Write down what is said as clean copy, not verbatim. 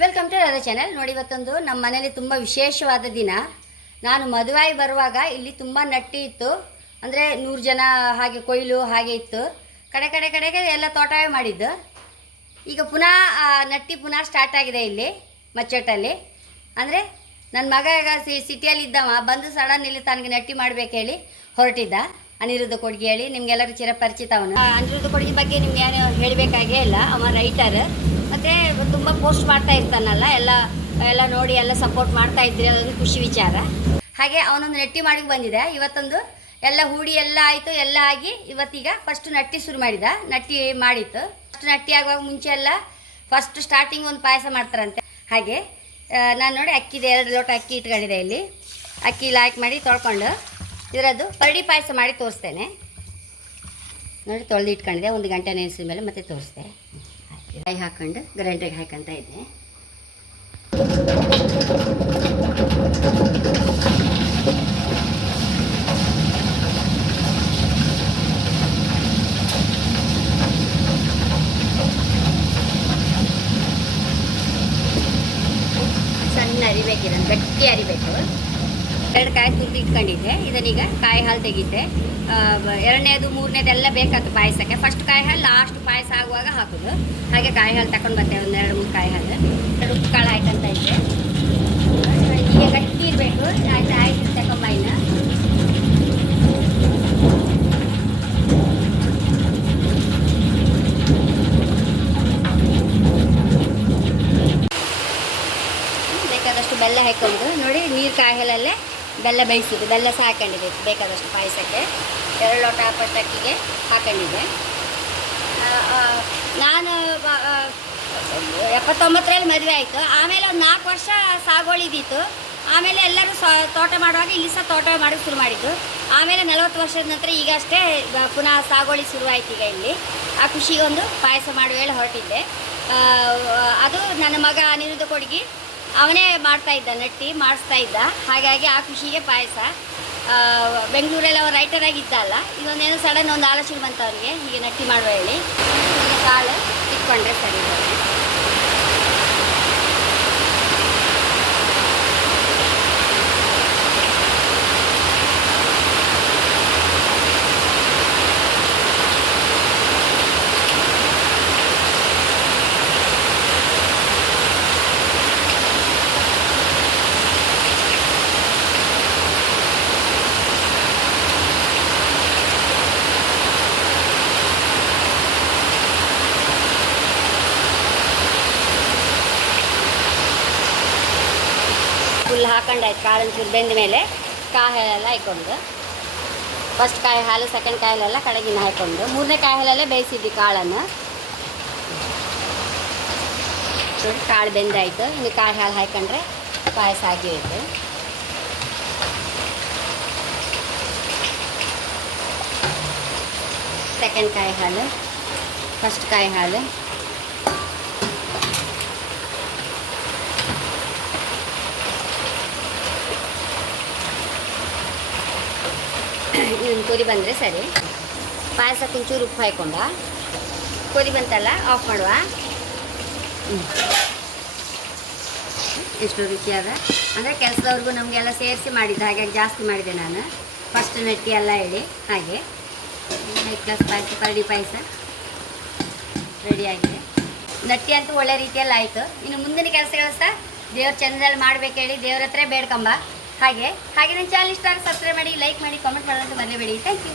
Welcome to Radha channel. ನೋಡಿ, ಇವತ್ತೊಂದು ನಮ್ಮ ಮನೇಲಿ ತುಂಬ ವಿಶೇಷವಾದ ದಿನ. ನಾನು ಮದುವೆಯಾಗಿ ಬರುವಾಗ ಇಲ್ಲಿ ತುಂಬ ನಟ್ಟಿ ಇತ್ತು, ಅಂದರೆ 100 ಜನ ಹಾಗೆ ಕೊಯ್ಲು ಹಾಗೆ ಇತ್ತು. ಕಡೆಗೆ ಎಲ್ಲ ತೋಟವೇ ಮಾಡಿದ್ದು. ಈಗ ಪುನಃ ನಟ್ಟಿ ಪುನಃ ಸ್ಟಾರ್ಟ್ ಆಗಿದೆ ಇಲ್ಲಿ ಮಚ್ಚಟ್ಟಲ್ಲಿ. ಅಂದರೆ ನನ್ನ ಮಗ ಈಗ ಸಿಟಿಯಲ್ಲಿ ಇದ್ದವ ಬಂದು ಸಡನ್ ಇಲ್ಲಿ ತನಗೆ ನಟ್ಟಿ ಮಾಡಬೇಕು ಹೇಳಿ ಹೊರಟಿದ್ದ. ಅನಿರುದ್ಧ ಕೊಡ್ಗಿ ಹೇಳಿ ನಿಮಗೆಲ್ಲರೂ ಚಿರಪರಿಚಿತ. ಅವನು ಅನಿರುದ್ಧ ಕೊಡ್ಗಿ ಬಗ್ಗೆ ನಿಮ್ಗೆ ಏನು ಹೇಳಬೇಕಾಗೇ ಇಲ್ಲ. ಅವ ರೈಟರ್, ಮತ್ತು ತುಂಬ ಪೋಸ್ಟ್ ಮಾಡ್ತಾ ಇರ್ತಾನಲ್ಲ, ಎಲ್ಲ ನೋಡಿ ಎಲ್ಲ ಸಪೋರ್ಟ್ ಮಾಡ್ತಾ ಇದ್ರಿ, ಅದೊಂದು ಖುಷಿ ವಿಚಾರ. ಹಾಗೆ ಅವನೊಂದು ನಟ್ಟಿ ಮಾಡಿ ಬಂದಿದೆ. ಇವತ್ತೊಂದು ಎಲ್ಲ ಹೂಡಿ ಎಲ್ಲ ಆಯಿತು, ಎಲ್ಲ ಆಗಿ ಇವತ್ತೀಗ ಫಸ್ಟ್ ನಟ್ಟಿ ಶುರು ಮಾಡಿದ. ನಟ್ಟಿ ಮಾಡಿತ್ತು. ಫಸ್ಟ್ ನಟ್ಟಿ ಆಗುವಾಗ ಮುಂಚೆ ಎಲ್ಲ ಫಸ್ಟ್ ಸ್ಟಾರ್ಟಿಂಗ್ ಒಂದು ಪಾಯಸ ಮಾಡ್ತಾರಂತೆ. ಹಾಗೆ ನಾನು ನೋಡಿ ಅಕ್ಕಿದೆ 2 ಲೋಟ ಅಕ್ಕಿ ಇಟ್ಕೊಂಡಿದೆ. ಇಲ್ಲಿ ಅಕ್ಕಿ ಲಾಯ್ಕ್ ಮಾಡಿ ತೊಳ್ಕೊಂಡು ಇದರದ್ದು ಪರಡಿ ಪಾಯಸ ಮಾಡಿ ತೋರಿಸ್ತೇನೆ. ನೋಡಿ, ತೊಳೆದು ಇಟ್ಕೊಂಡಿದೆ. 1 ಗಂಟೆ ನೆನೆಸಿದ ಮೇಲೆ ಮತ್ತೆ ತೋರಿಸ್ದೆ. ಕಾಯಿ ಹಾಕ್ಕೊಂಡು ಗ್ರೈಂಡ್ರಿಗೆ ಹಾಕಂತ ಇದ್ದೆ. ಸಣ್ಣ ಅರಿಬೇಕಿರೋದು, ಗಟ್ಟಿ ಅರಿಬೇಕು. 2 ಕಾಯಿ ತುರಿದು ಇಟ್ಕೊಂಡಿದ್ದೆ. ಇದನ್ನೀಗ ಕಾಯಿ ಹಾಲು ತೆಗಿತೆ. 2ನೇದು 3ನೇದೆಲ್ಲ ಬೇಕಾಯ್ತು ಪಾಯಸಕ್ಕೆ. ಫಸ್ಟ್ ಕಾಯಿ ಹಾಲು ಲಾಸ್ಟ್ ಪಾಯಸ ಆಗುವಾಗ ಹಾಕೋದು. ಹಾಗೆ ಕಾಯಿ ಹಾಲು ತಗೊಂಡು ಬರ್ತೇವೆ, 1 2 3 ಕಾಯಿ ಹಾಲು. 2 ಉಪ್ಪು ಕಾಳು ಹಾಕಂತ ಇದ್ದೆ. ಈಗ ಗಟ್ಟಿ ಇರಬೇಕು. ಆಯ್ತು ತಗೊಂಬೈನ. ಬೇಕಾದಷ್ಟು ಬೆಲ್ಲ ಹಾಕೊಂಡು ನೋಡಿ, ನೀರು ಕಾಯಿ ಹಾಲಲ್ಲೇ ಬೆಲ್ಲ ಬೇಯಿಸಿದ್ದು. ಬೆಲ್ಲ ಸಹ ಹಾಕೊಂಡಿದ್ದೆ ಬೇಕಾದಷ್ಟು ಪಾಯಸಕ್ಕೆ. 2 ಲೋಟ ಫಸ್ಟ್ ಅಕ್ಕಿಗೆ ಹಾಕೊಂಡಿದ್ದೆ. ನಾನು 79ರಲ್ಲಿ ಮದುವೆ ಆಯಿತು. ಆಮೇಲೆ ಒಂದು 4 ವರ್ಷ ಸಾಗೋಳಿದಿತ್ತು. ಆಮೇಲೆ ಎಲ್ಲರೂ ತೋಟ ಮಾಡುವಾಗ ಇಲ್ಲಿ ಸಹ ತೋಟ ಮಾಡೋಕ್ಕೆ ಶುರು ಮಾಡಿದ್ದು. ಆಮೇಲೆ 40 ವರ್ಷದ ನಂತರ ಈಗ ಅಷ್ಟೇ ಪುನಃ ಸಾಗೋಳಿ ಶುರುವಾಯ್ತು ಈಗ ಇಲ್ಲಿ. ಆ ಖುಷಿಗೆ ಒಂದು ಪಾಯಸ ಮಾಡುವ ಹೇಳಿ ಹೊರಟಿದ್ದೆ. ಅದು ನನ್ನ ಮಗ ಅನಿರುದ್ಧ ಕೊಡ್ಗಿ ಅವನೇ ಮಾಡ್ತಾ ಇದ್ದ, ನಟ್ಟಿ ಮಾಡಿಸ್ತಾ ಇದ್ದ. ಹಾಗಾಗಿ ಆ ಖುಷಿಗೆ ಪಾಯಸ. ಬೆಂಗಳೂರಲ್ಲಿ ಅವ್ರು ರೈಟರಾಗಿ ಇದ್ದ ಅಲ್ಲ, ಇದೊಂದೇನೋ ಸಡನ್ ಒಂದು ಆಲೋಚನೆ ಬಂತು ಅವರಿಗೆ, ಹೀಗೆ ನಟ್ಟಿ ಮಾಡುವ ಹೇಳಿ. ಈಗ ಕಾಳು ಇಟ್ಕೊಂಡ್ರೆ ಸರಿ. ಫುಲ್ ಹಾಕೊಂಡಾಯ್ತು. ಕಾಳನ್ನು ಚೂರು ಬೆಂದ ಮೇಲೆ ಕಾಯಿ ಹಾಲೆಲ್ಲ ಹಾಕ್ಕೊಂಡು, ಫಸ್ಟ್ ಕಾಯಿ ಹಾಲು, ಸೆಕೆಂಡ್ ಕಾಯಿ ಹಾಲೆಲ್ಲ ಕಡೆಗಿನ ಹಾಕ್ಕೊಂಡು, 3ನೇ ಕಾಯಿ ಹಾಲಲ್ಲೇ ಬೇಯಿಸಿದ್ವಿ ಕಾಳನ್ನು. ನೋಡಿ, ಕಾಳು ಬೆಂದಾಯಿತು. ಇನ್ನು ಕಾಯಿ ಹಾಲು ಹಾಕೊಂಡ್ರೆ ಪಾಯಸ ಆಗಿ ಹೋಯ್ತು. ಸೆಕೆಂಡ್ ಕಾಯಿ ಹಾಲು, ಫಸ್ಟ್ ಕಾಯಿ ಹಾಲು, ಕೊದಿ ಬಂದರೆ ಸರಿ. ಪಾಯಸಕ್ಕೆ ಒಂಚೂರು ಉಪ್ಪು ಹಾಕ್ಕೊಂಡ, ಕೊದಿ ಬಂತಲ್ಲ ಆಫ್ ಮಾಡುವ. ಎಷ್ಟು ರುಚಿಯಾದ ಅಂದರೆ ಕೆಲಸದವ್ರಿಗೂ ನಮಗೆಲ್ಲ ಸೇರಿಸಿ ಮಾಡಿದ್ದೆ. ಹಾಗಾಗಿ ಜಾಸ್ತಿ ಮಾಡಿದೆ ನಾನು. ಫಸ್ಟ್ ನಟ್ಟಿ ಎಲ್ಲ ಹೇಳಿ ಹಾಗೆ 5 ಗ್ಲಾಸ್ ಪಾಯಸ, ಪರಡಿ ಪಾಯಸ ರೆಡಿಯಾಗಿದೆ. ನಟ್ಟಿ ಅಂತೂ ಒಳ್ಳೆ ರೀತಿಯಲ್ಲಿ ಆಯಿತು. ಇನ್ನು ಮುಂದಿನ ಕೆಲಸಗಳು ಸಹ ದೇವ್ರ ಚಂದ್ರಲ್ಲಿ ಮಾಡಬೇಕು ಹೇಳಿ ದೇವ್ರ ಹತ್ರ ಬೇಡ್ಕೊಂಬ. ಹಾಗೆ ನನ್ನ ಚಾನಲ್ ಇಷ್ಟ ಸಬ್ಸ್ಕ್ರೈಬ್ ಮಾಡಿ, ಲೈಕ್ ಮಾಡಿ, ಕಾಮೆಂಟ್ ಮಾಡೋದಂತ ಮರೆಯಬೇಡಿ. Thank you.